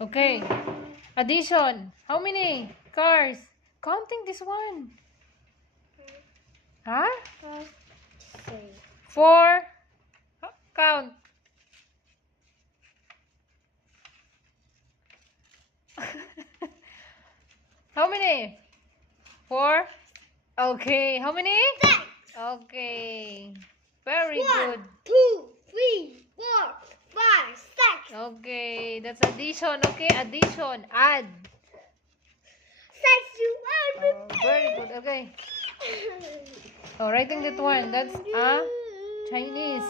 Okay. Addition. How many cars? Counting this one. Huh? 4. Count. How many? 4. Okay. How many? 6. Okay. Very 1, good. 2, 3, 4, 5, 6. Okay. That's addition. Okay. Addition. Add. 6 you Very good. Okay. Oh, writing that one. That's Chinese.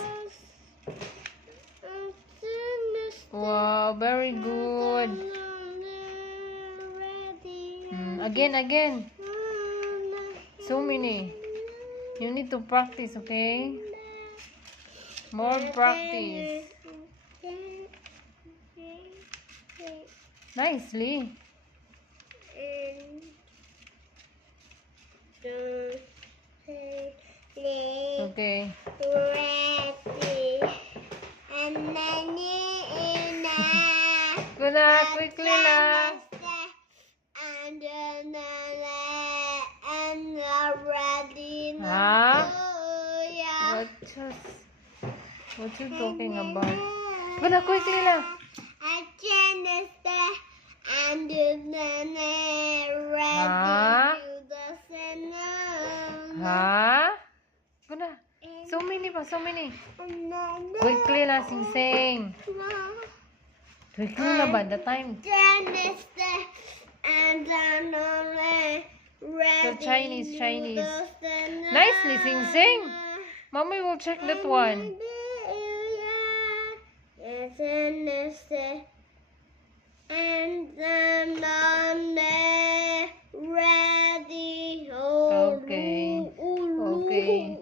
Wow. Very good. Again. So many. You need to practice, okay? More practice. Nicely. Okay. Guna, quickly la. What you talking about? Guna, quickly la. Guna. So many. Quickly la, sing. Quickly la ba? The time. So Chinese. Nicely, sing. Mommy will check that one. Okay.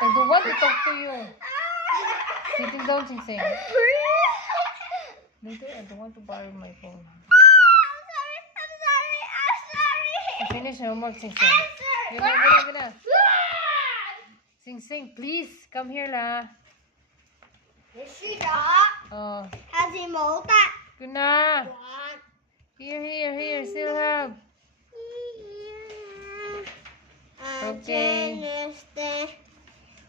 I don't want to talk to you. Sitting down, sing. Later, I don't want to borrow my phone. Finish your homework, sing. Guna. Sing, please. Come here, la. Oh. Guna. Here. Still have.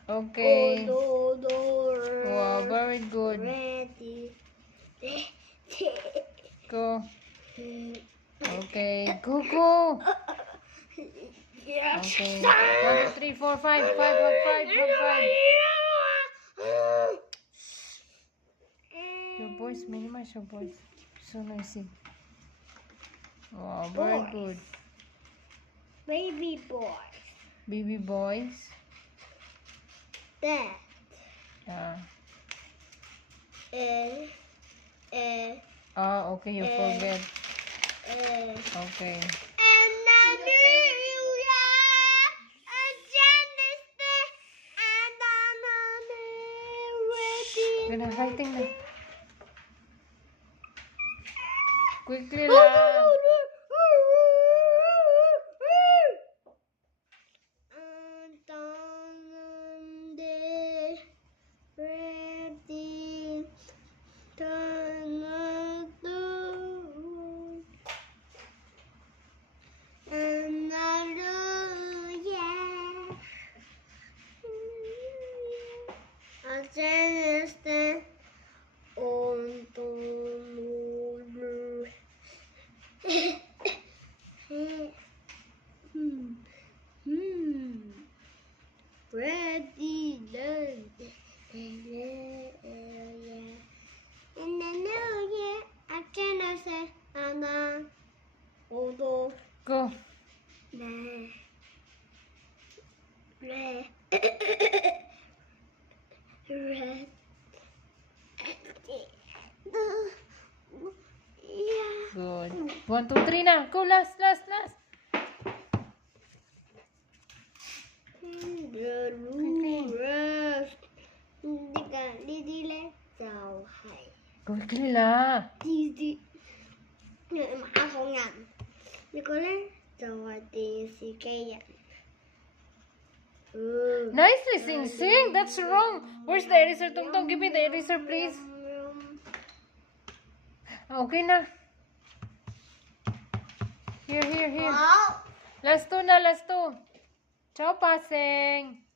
Okay. Wow, very good. Go. Okay, go. Okay. 1, 2, 3, 4, 5. Have 5. Your voice, minimize your voice. So noisy. Wow, very good. Baby boy. Baby boys. That. Okay, you forget. Okay. Gonna writing na. Quickly la. Ready, learn. In the new year, I can say, Go. Good. 1, 2, 3 na. Go, last. Quickly la. Mà không nhầm. Đi có lấy rồi tiền Kaya. Ooh. Nicely, Sing Sing. That's wrong. Where's the eraser? Tungtong, give me the eraser, please. Okay na. Here. Wow. Last two na, last two. Ciao, Paseng.